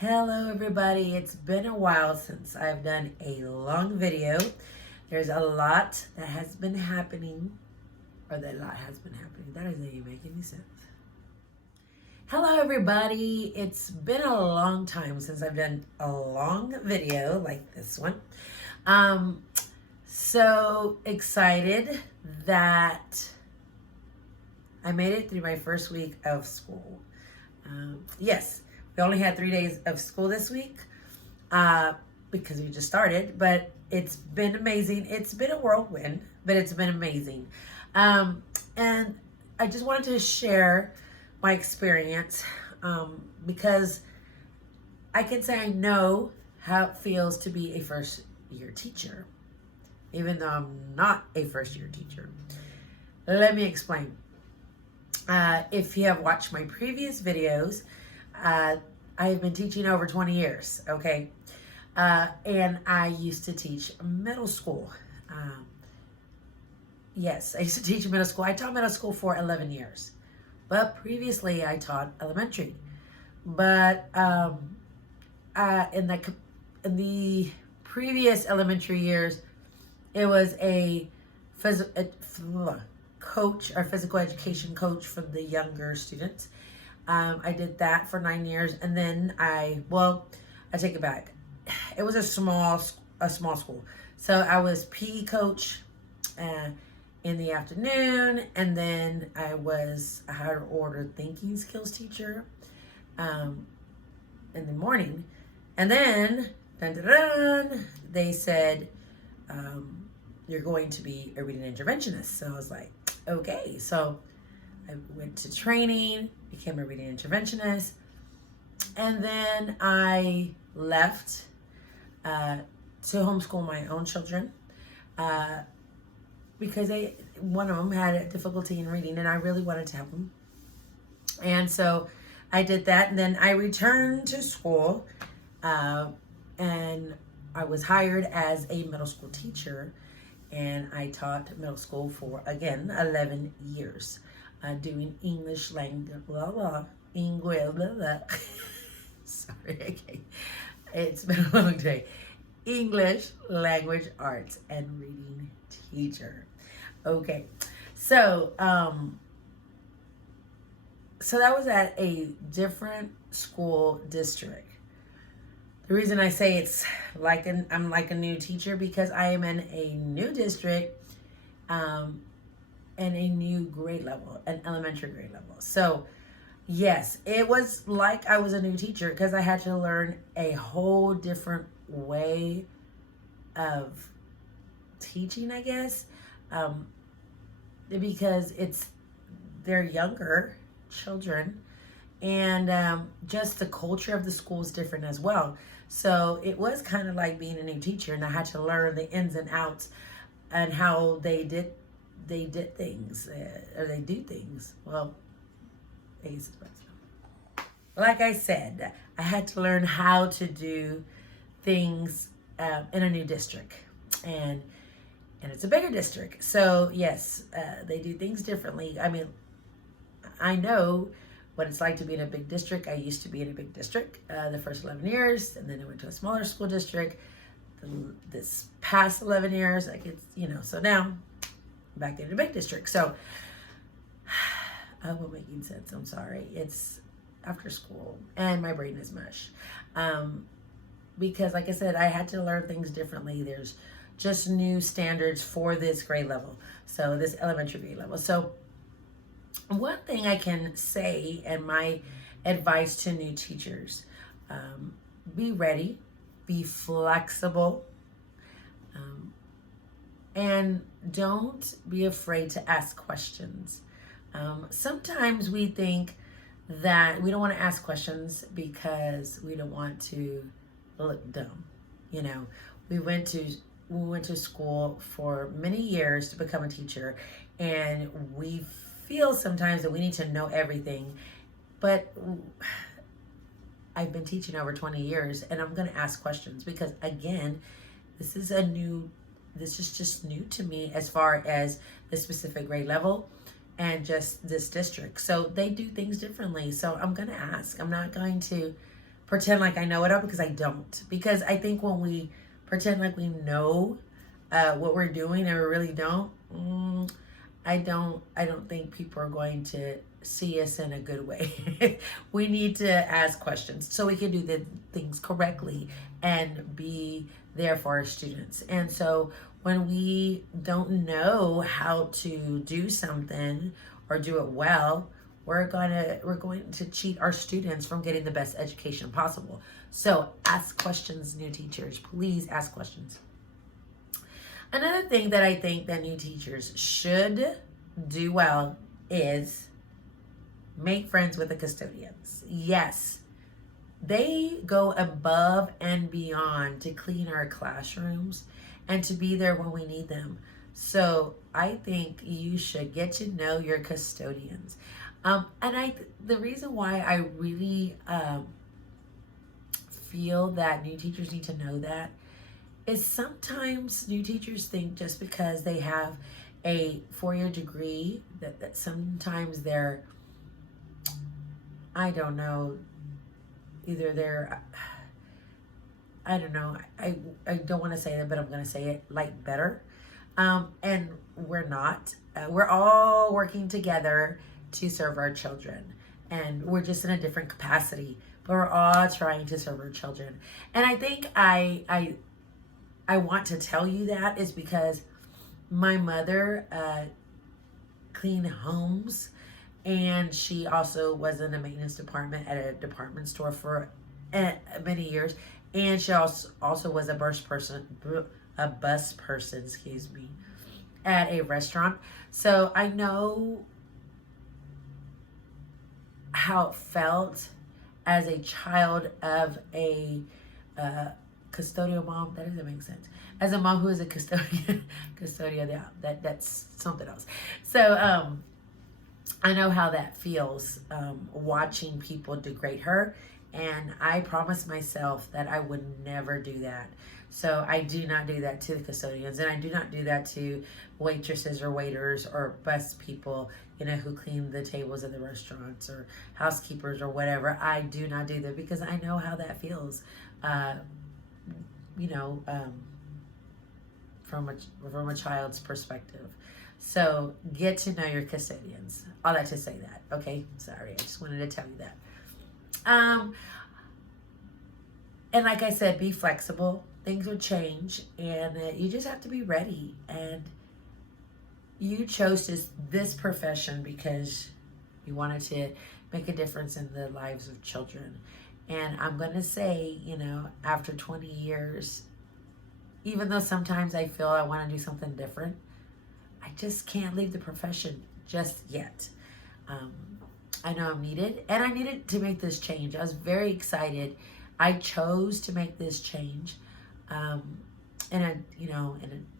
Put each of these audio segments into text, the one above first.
Hello everybody, it's been a while since I've done a long video. There's a lot that has been happening, or that a lot has been happening. That doesn't even make any sense. Hello everybody, it's been a long time since I've done a long video like this one. So excited that I made it through my first week of school. Yes, we only had 3 days of school this week because we just started, but it's been amazing. It's been a whirlwind, but it's been amazing. And I just wanted to share my experience because I can say I know how it feels to be a first year teacher, even though I'm not a first year teacher. Let me explain. If you have watched my previous videos, I have been teaching over 20 years, okay? And I used to teach middle school. Yes, I used to teach middle school. I taught middle school for 11 years. But previously, I taught elementary. But in the previous elementary years, it was a coach or physical education coach for the younger students. I did that for 9 years, and then I take it back. It was a small school, so I was PE coach in the afternoon, and then I was a higher order thinking skills teacher in the morning, and then they said you're going to be a reading interventionist. So I was like, okay. So I went to training, became a reading interventionist, and then I left to homeschool my own children because one of them had a difficulty in reading, and I really wanted to help them. And so I did that, and then I returned to school, and I was hired as a middle school teacher, and I taught middle school for, again, 11 years. Doing English language, Sorry, okay. It's been a long day. English language arts and reading teacher. Okay, so that was at a different school district. The reason I say it's like I'm like a new teacher because I am in a new district. And a new grade level, an elementary grade level. So yes, it was like I was a new teacher because I had to learn a whole different way of teaching, I guess, because they're younger children, and just the culture of the school is different as well. So it was kind of like being a new teacher, and I had to learn the ins and outs and how they did things, or they do things. Well, like I said, I had to learn how to do things in a new district, and it's a bigger district. So yes, they do things differently. I mean, I know what it's like to be in a big district. I used to be in a big district the first 11 years, and then I went to a smaller school district this past 11 years. So now back in the big district. So I hope I'm making sense. I'm sorry. It's after school and my brain is mush. Because like I said, I had to learn things differently. There's just new standards for this grade level. So this elementary grade level. So one thing I can say, and my advice to new teachers, be ready, be flexible, and don't be afraid to ask questions. Sometimes we think that we don't want to ask questions because we don't want to look dumb. We went to school for many years to become a teacher, and we feel sometimes that we need to know everything. But I've been teaching over 20 years, and I'm going to ask questions because, again, this is just new to me as far as the specific grade level and just this district. So they do things differently. So I'm going to ask. I'm not going to pretend like I know it all, because I don't. Because I think when we pretend like we know what we're doing and we really don't, I don't think people are going to see us in a good way. We need to ask questions so we can do the things correctly and be there for our students. And so when we don't know how to do something or do it well, we're going to cheat our students from getting the best education possible. So ask questions, new teachers. Please ask questions. Another thing that I think that new teachers should do well is make friends with the custodians. Yes, they go above and beyond to clean our classrooms and to be there when we need them. So I think you should get to know your custodians. The reason why I really feel that new teachers need to know that is sometimes new teachers think just because they have a 4-year degree that sometimes they're, I don't know, either they're, I don't know, I don't want to say that, but I'm going to say it, like, better. And we're not. We're all working together to serve our children. And we're just in a different capacity, but we're all trying to serve our children. And I think I want to tell you that is because my mother cleaned homes, and she also was in the maintenance department at a department store for many years, and she also was a bus person, at a restaurant. So I know how it felt as a child of a custodial mom. That doesn't make sense. As a mom who is a custodian, that's something else. So I know how that feels, watching people degrade her, and I promised myself that I would never do that. So I do not do that to the custodians, and I do not do that to waitresses or waiters or bus people, who clean the tables at the restaurants, or housekeepers or whatever. I do not do that because I know how that feels, from a child's perspective. So get to know your custodians. All that to say that. Okay, sorry, I just wanted to tell you that. And like I said, be flexible. Things will change, and you just have to be ready. And you chose this profession because you wanted to make a difference in the lives of children. And I'm going to say, after 20 years, even though sometimes I feel I want to do something different, I just can't leave the profession just yet. I know I'm needed, and I needed to make this change. I was very excited. I chose to make this change,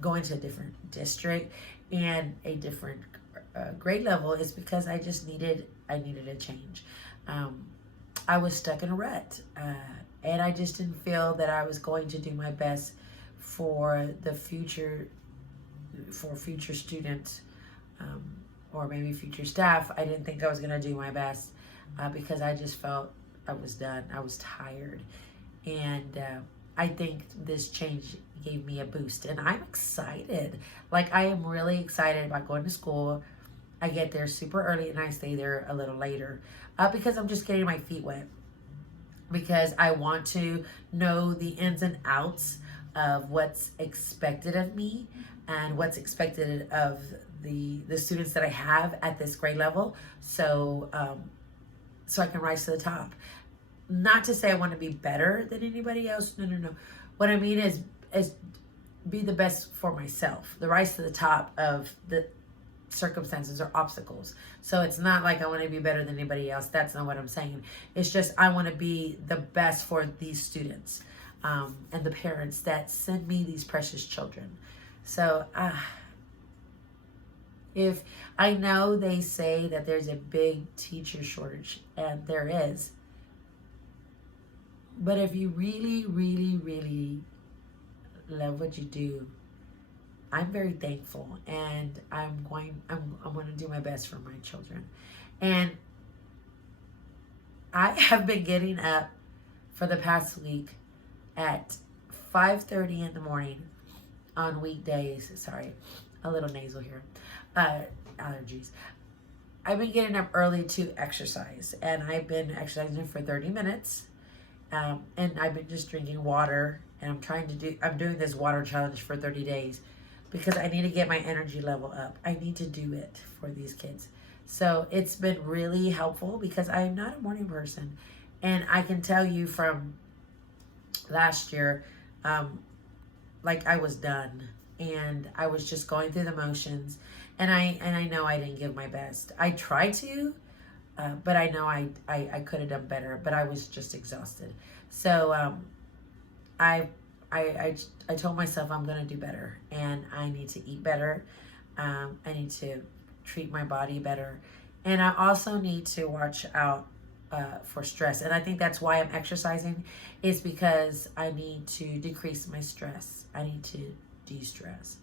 going to a different district and a different grade level is because I needed a change. I was stuck in a rut, and I just didn't feel that I was going to do my best for future students, or maybe future staff. I didn't think I was going to do my best because I just felt I was done. I was tired. And I think this change gave me a boost. And I'm excited. Like, I am really excited about going to school. I get there super early and I stay there a little later because I'm just getting my feet wet. Because I want to know the ins and outs of what's expected of me and what's expected of the students that I have at this grade level, so I can rise to the top. Not to say I want to be better than anybody else. No. What I mean is be the best for myself. The rise to the top of the circumstances or obstacles. So it's not like I want to be better than anybody else. That's not what I'm saying. It's just I want to be the best for these students and the parents that send me these precious children. So if I know they say that there's a big teacher shortage, and there is, but if you really, really, really love what you do, I'm very thankful, and I'm going to do my best for my children. And I have been getting up for the past week at 5:30 in the morning on weekdays. Sorry, a little nasal here. Allergies. I've been getting up early to exercise, and I've been exercising for 30 minutes. And I've been just drinking water, and I'm doing this water challenge for 30 days because I need to get my energy level up. I need to do it for these kids. So it's been really helpful because I am not a morning person. And I can tell you from last year, like I was done and I was just going through the motions, and I know I didn't give my best. I tried to, but I know I could have done better, but I was just exhausted. So I told myself I'm gonna do better, and I need to eat better. I need to treat my body better, and I also need to watch out for stress. And I think that's why I'm exercising, is because I need to decrease my stress. I need to de-stress.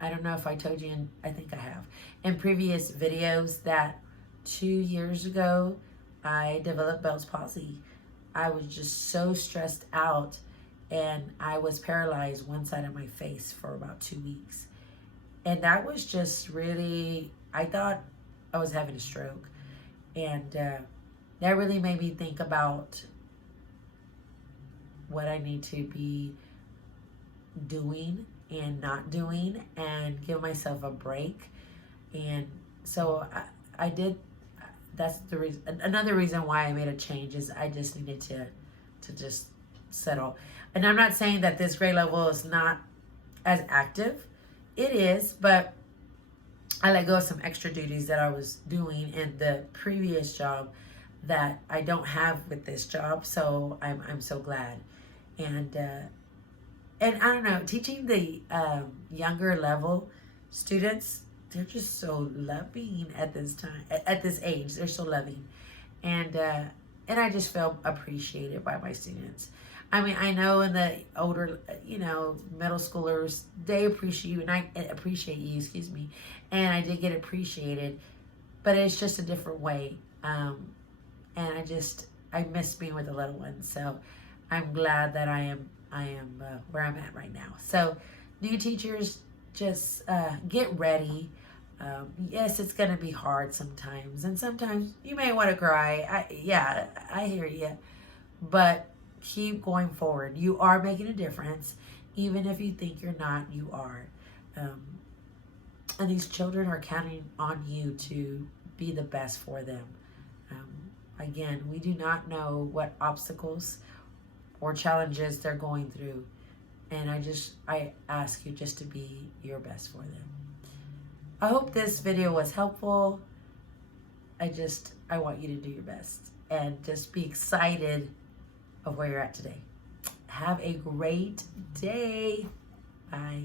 I don't know if I told you, and I think I have, in previous videos, that 2 years ago, I developed Bell's palsy. I was just so stressed out, and I was paralyzed one side of my face for about 2 weeks. And that was just really, I thought I was having a stroke. And that really made me think about what I need to be doing and not doing, and give myself a break. And so I did. That's the reason. Another reason why I made a change is I just needed to just settle. And I'm not saying that this grade level is not as active. It is, but I let go of some extra duties that I was doing in the previous job that I don't have with this job. So I'm so glad. And I don't know, teaching the younger level students, they're just so loving at this time, at this age. They're so loving, and I just feel appreciated by my students. I mean, I know in the older, middle schoolers, they appreciate you, and I appreciate you, excuse me, and I did get appreciated, but it's just a different way. And I miss being with the little ones, so I'm glad that I am where I'm at right now. So, new teachers, just get ready. Yes, it's going to be hard sometimes, and sometimes you may want to cry. I hear you, but keep going forward. You are making a difference, even if you think you're not. You are, and these children are counting on you to be the best for them. Again, we do not know what obstacles or challenges they're going through, and I ask you just to be your best for them. I hope this video was helpful. I want you to do your best and just be excited of where you're at today. Have a great day. Bye.